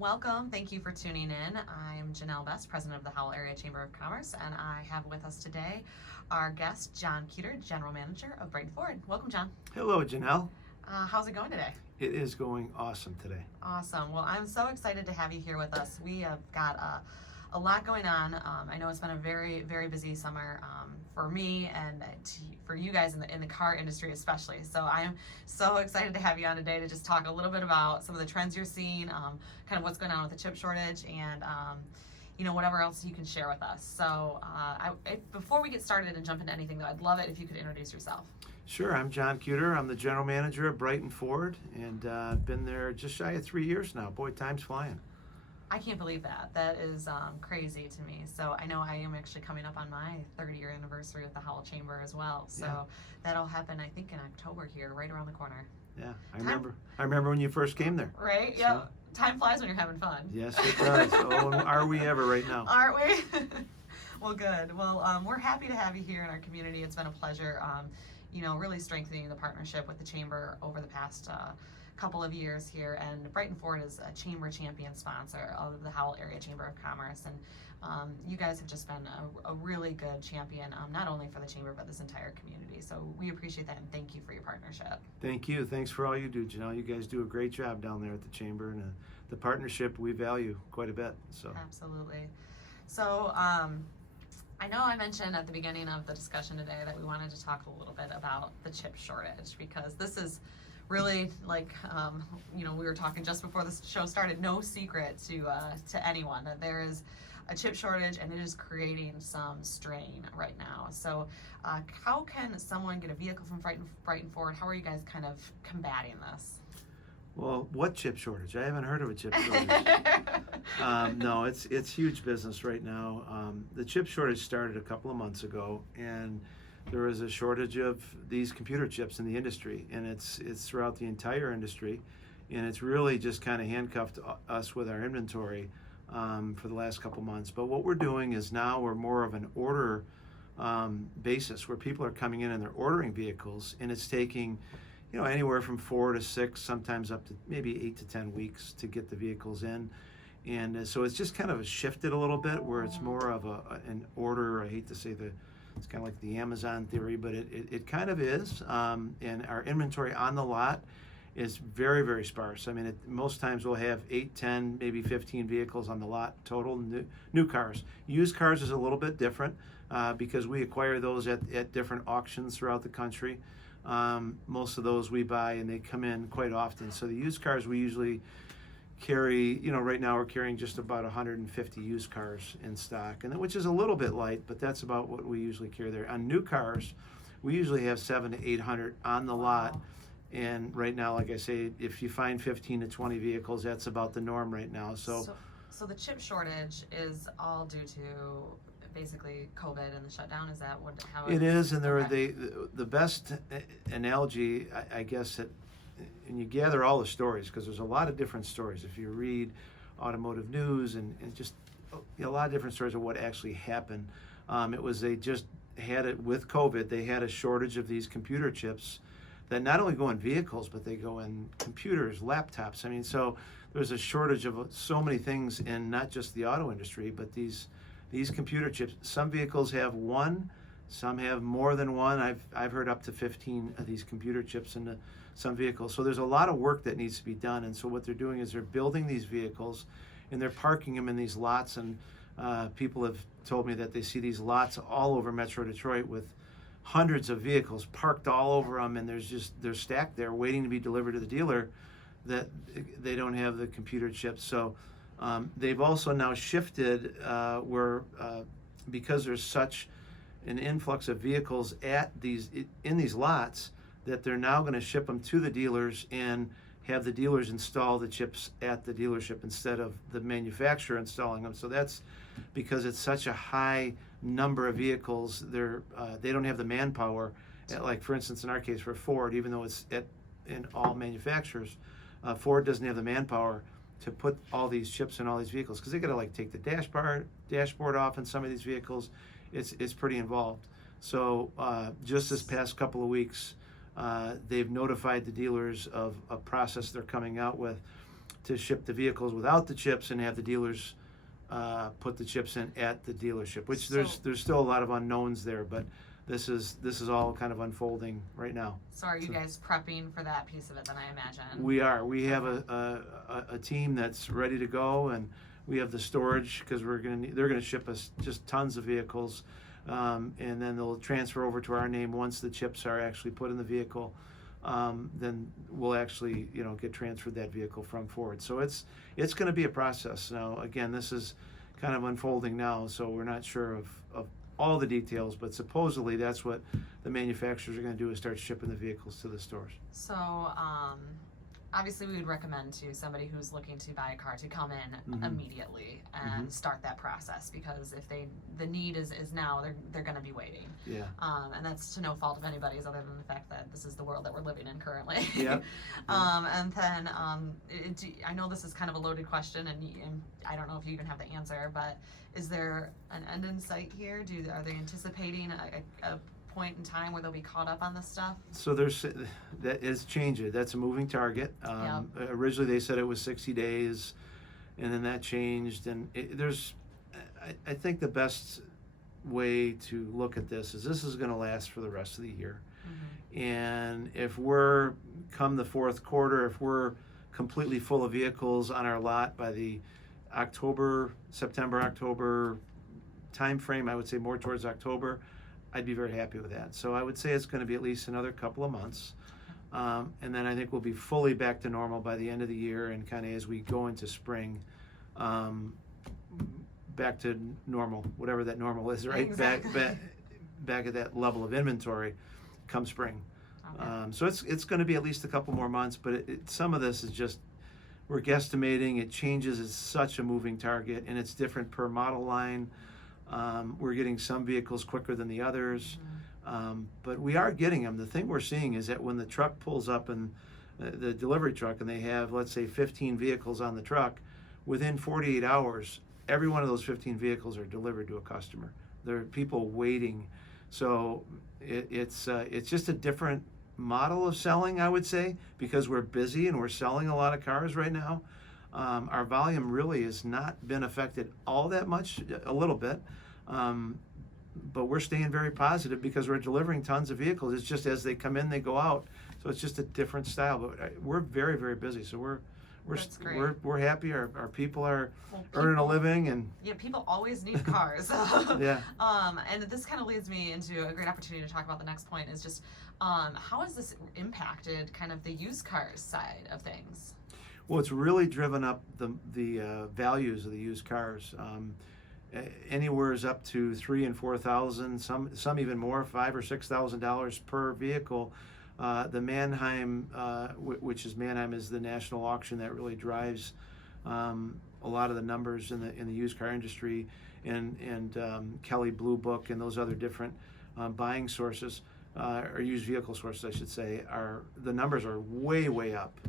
Welcome. Thank you for tuning in. I'm Janelle Best, President of the Howell Area Chamber of Commerce, and I have with us today our guest, John Cueter, General Manager of Brighton Ford. Welcome, John. Hello, Janelle. How's it going today? It is going awesome today. Awesome. Well, I'm so excited to have you here with us. We have got a lot going on. I know it's been a very, very busy summer for me and for you guys in the car industry especially. So I am so excited to have you on today to just talk a little bit about some of the trends you're seeing, kind of what's going on with the chip shortage, and whatever else you can share with us. So before we get started and jump into anything, though, I'd love it if you could introduce yourself. Sure, I'm John Cueter. I'm the General Manager at Brighton Ford, and been there just shy of 3 years now. Boy, time's flying. I can't believe that. That is crazy to me. So I know I am actually coming up on my 30-year anniversary with the Howell Chamber as well. So Yeah. that'll happen, I think, in October here, right around the corner. Yeah, I remember when you first came there. Right? Yeah. Time flies when you're having fun. Yes, it does. Oh, are we ever right now? Aren't we? Well, good. Well, we're happy to have you here in our community. It's been a pleasure, really strengthening the partnership with the Chamber over the past couple of years here, and Brighton Ford is a Chamber champion sponsor of the Howell Area Chamber of Commerce, and you guys have just been a really good champion, not only for the Chamber but this entire community. So we appreciate that, and thank you for your partnership. Thank you. Thanks for all you do, Janelle. You guys do a great job down there at the Chamber, and the partnership we value quite a bit. So Absolutely. So I know I mentioned at the beginning of the discussion today that we wanted to talk a little bit about the chip shortage, because this is really, like, we were talking just before the show started, no secret to anyone that there is a chip shortage, and it is creating some strain right now. So how can someone get a vehicle from Brighton Ford? How are you guys kind of combating this? Well, what chip shortage? I haven't heard of a chip shortage. No, it's huge business right now. The chip shortage started a couple of months ago, and there is a shortage of these computer chips in the industry, and it's throughout the entire industry, and it's really just kind of handcuffed us with our inventory for the last couple months. But what we're doing is now we're more of an order basis, where people are coming in and they're ordering vehicles, and it's taking anywhere from 4 to 6, sometimes up to maybe 8 to 10 weeks to get the vehicles in. And so it's just kind of shifted a little bit, where it's more of an order. I hate to say it's kind of like the Amazon theory, but it kind of is. And our inventory on the lot is very, very sparse. I mean, most times we'll have 8, 10, maybe 15 vehicles on the lot total, new cars. Used cars is a little bit different because we acquire those at different auctions throughout the country. Most of those we buy, and they come in quite often. So the used cars we usually carry, right now we're carrying just about 150 used cars in stock, and which is a little bit light, but that's about what we usually carry there. On new cars, we usually have 700 to 800 on the lot, and right now, like I say, if you find 15 to 20 vehicles, that's about the norm right now. So the chip shortage is all due to basically COVID and the shutdown. Is that how it is? And the best analogy, I guess, and you gather all the stories, because there's a lot of different stories. If you read automotive news and just a lot of different stories of what actually happened, they just had it with COVID. They had a shortage of these computer chips that not only go in vehicles, but they go in computers, laptops. I mean, so there's a shortage of so many things in not just the auto industry, but these computer chips. Some vehicles have one, some have more than one. I've heard up to 15 of these computer chips into some vehicles. So there's a lot of work that needs to be done. And so what they're doing is they're building these vehicles, and they're parking them in these lots. And people have told me that they see these lots all over Metro Detroit with hundreds of vehicles parked all over them, and they're stacked there waiting to be delivered to the dealer, that they don't have the computer chips. So they've also now shifted where because there's such an influx of vehicles in these lots, that they're now going to ship them to the dealers and have the dealers install the chips at the dealership instead of the manufacturer installing them. So that's because it's such a high number of vehicles. They don't have the manpower. Like, for instance, in our case for Ford, even though it's in all manufacturers, Ford doesn't have the manpower to put all these chips in all these vehicles, because they got to take the dashboard off in some of these vehicles. It's pretty involved. So just this past couple of weeks, they've notified the dealers of a process they're coming out with to ship the vehicles without the chips and have the dealers put the chips in at the dealership, which there's still a lot of unknowns there, but this is all kind of unfolding right now. So are you guys prepping for that piece of it then, I imagine? We are. We have a team that's ready to go, and we have the storage because they're going to ship us just tons of vehicles, and then they'll transfer over to our name once the chips are actually put in the vehicle. Then we'll actually, get transferred that vehicle from Ford. So it's going to be a process. Now, again, this is kind of unfolding now, so we're not sure of all the details, but supposedly that's what the manufacturers are going to do, is start shipping the vehicles to the stores. So, obviously we would recommend to somebody who's looking to buy a car to come in immediately and start that process, because if the need is now, they're going to be waiting. Yeah. And that's to no fault of anybody's, other than the fact that this is the world that we're living in currently. Yeah. And then I know this is kind of a loaded question, and I don't know if you even have the answer, but is there an end in sight here? Are they anticipating a point in time where they'll be caught up on this stuff? So that is changing. That's a moving target. Originally they said it was 60 days, and then that changed. And I think the best way to look at this is going to last for the rest of the year. And if we're, come the fourth quarter, if we're completely full of vehicles on our lot by the September, October time frame, I would say more towards October, I'd be very happy with that. So I would say it's going to be at least another couple of months. And then I think we'll be fully back to normal by the end of the year, and kind of as we go into spring, back to normal, whatever that normal is, right? Exactly. Back at that level of inventory come spring. Okay. So it's going to be at least a couple more months, but some of this is just, we're guesstimating. It changes. It's such a moving target, and it's different per model line. We're getting some vehicles quicker than the others, but we are getting them. The thing we're seeing is that when the truck pulls up, and the delivery truck, and they have, let's say, 15 vehicles on the truck, within 48 hours, every one of those 15 vehicles are delivered to a customer. There are people waiting. So it's just a different model of selling, I would say, because we're busy and we're selling a lot of cars right now. Our volume really has not been affected all that much, a little bit, but we're staying very positive because we're delivering tons of vehicles. It's just as they come in, they go out. So it's just a different style, but we're very, very busy. So we're happy. Our people are earning a living, and people always need cars. Yeah. And this kind of leads me into a great opportunity to talk about the next point, is just how has this impacted kind of the used cars side of things? Well, it's really driven up the values of the used cars. Anywhere is up to $3,000 and $4,000, some even more, $5,000 or $6,000 per vehicle. The Manheim, which is the national auction that really drives a lot of the numbers in the used car industry, and Kelley Blue Book and those other different buying sources, or used vehicle sources, I should say, the numbers are way up,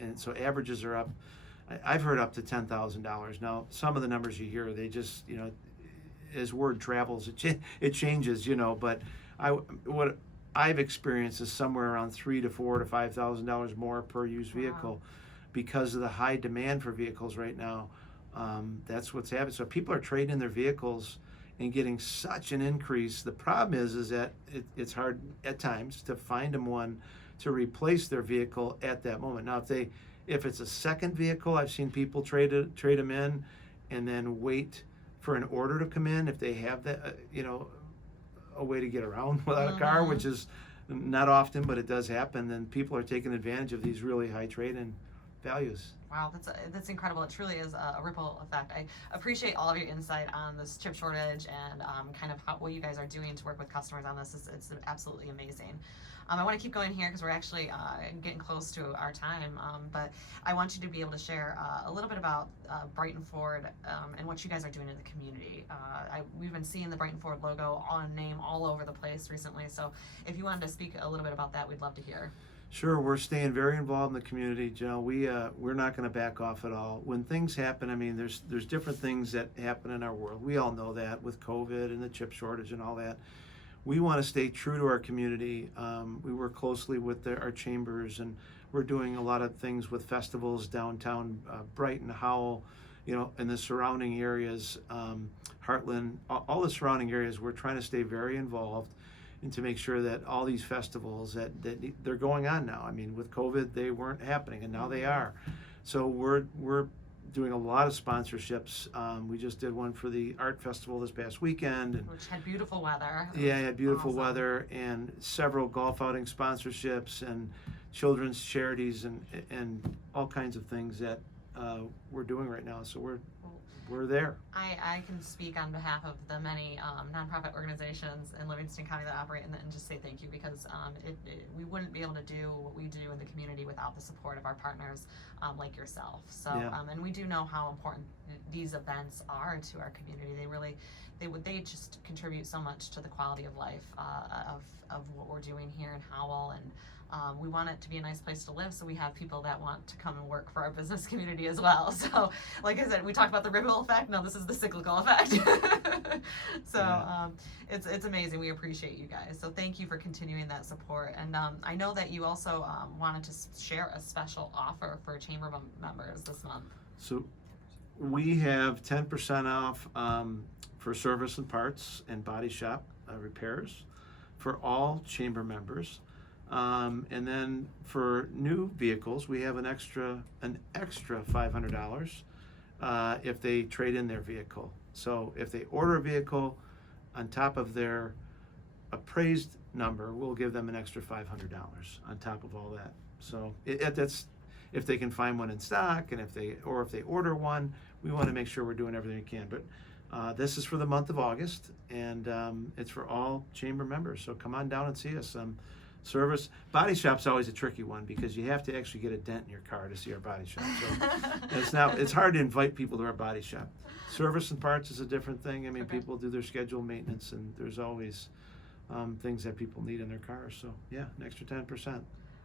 and so averages are up. I've heard up to $10,000. Now, some of the numbers you hear, they just, as word travels, it changes, but what I've experienced is somewhere around $3,000 to $4,000 to $5,000 more per used vehicle. Wow. Because of the high demand for vehicles right now. That's what's happening. So people are trading their vehicles and getting such an increase. The problem is that it's hard at times to find them one to replace their vehicle at that moment. Now, if it's a second vehicle, I've seen people trade them in and then wait for an order to come in if they have that, a way to get around without a car, which is not often, but it does happen. Then people are taking advantage of these really high trade-in values. Wow, that's incredible. It truly is a ripple effect. I appreciate all of your insight on this chip shortage and kind of what you guys are doing to work with customers on this. It's absolutely amazing. I want to keep going here because we're actually getting close to our time, but I want you to be able to share a little bit about Brighton Ford and what you guys are doing in the community. We've been seeing the Brighton Ford logo name all over the place recently, so if you wanted to speak a little bit about that, we'd love to hear. Sure, we're staying very involved in the community, Janelle. We're not going to back off at all. When things happen, I mean, there's different things that happen in our world. We all know that with COVID and the chip shortage and all that. We want to stay true to our community. We work closely with our chambers, and we're doing a lot of things with festivals downtown, Brighton, Howell, in the surrounding areas, Heartland, all the surrounding areas. We're trying to stay very involved and to make sure that all these festivals that they're going on now. I mean, with COVID, they weren't happening, and now they are. So we're doing a lot of sponsorships. We just did one for the art festival this past weekend, and which had beautiful weather. yeah, it had beautiful Awesome. weather, and several golf outing sponsorships and children's charities and all kinds of things that we're doing right now. So we're there. I can speak on behalf of the many nonprofit organizations in Livingston County that operate and just say thank you, because we wouldn't be able to do what we do in the community without the support of our partners like yourself. So Yeah. And we do know how important these events are to our community. They just contribute so much to the quality of life of what we're doing here in Howell, and we want it to be a nice place to live, so we have people that want to come and work for our business community as well. So, like I said, we talked about the ripple effect. No, this is the cyclical effect. So, Yeah. it's amazing. We appreciate you guys. So, thank you for continuing that support. And I know that you also wanted to share a special offer for chamber members this month. So we have 10% off for service and parts and body shop repairs for all chamber members. And then for new vehicles, we have an extra $500 if they trade in their vehicle. So if they order a vehicle on top of their appraised number, we'll give them an extra $500 on top of all that. So that's if they can find one in stock, and if they order one, we want to make sure we're doing everything we can. But this is for the month of August, and it's for all chamber members. So come on down and see us. Service body shop's always a tricky one, because you have to actually get a dent in your car to see our body shop. So it's hard to invite people to our body shop. Service and parts is a different thing. I mean, Okay. people do their scheduled maintenance, and there's always things that people need in their cars. So yeah, an extra 10%.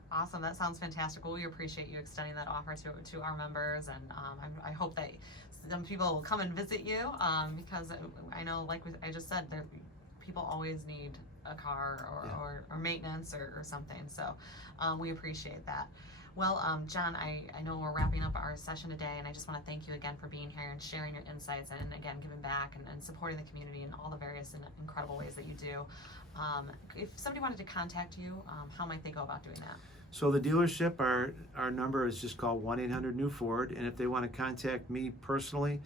Awesome, that sounds fantastic. Well, we appreciate you extending that offer to our members, and I hope that some people will come and visit you, because I know, like I just said, people always need a car or maintenance or something. So we appreciate that. Well, John, I know we're wrapping up our session today, and I just want to thank you again for being here and sharing your insights, and again giving back and supporting the community in all the various and incredible ways that you do. If somebody wanted to contact you, how might they go about doing that? So the dealership, our number is just called 1-800-NEW-FORD, and if they want to contact me personally,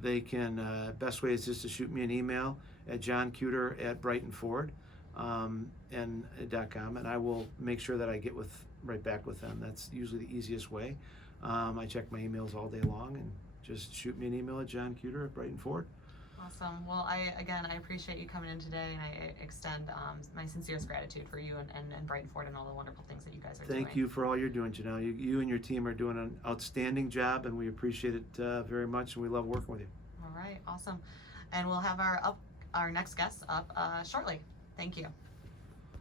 they can, best way is just to shoot me an email at johncueter@brightonford and .com, and I will make sure that I get right back with them. That's usually the easiest way. I check my emails all day long, and just shoot me an email at johncueter@brightonford. Awesome. Well, I appreciate you coming in today, and I extend my sincerest gratitude for you and Brighton Ford and all the wonderful things that you guys are doing. Thank you for all you're doing, Janelle. You and your team are doing an outstanding job, and we appreciate it very much, and we love working with you. All right, awesome. And we'll have our next guest up shortly. Thank you.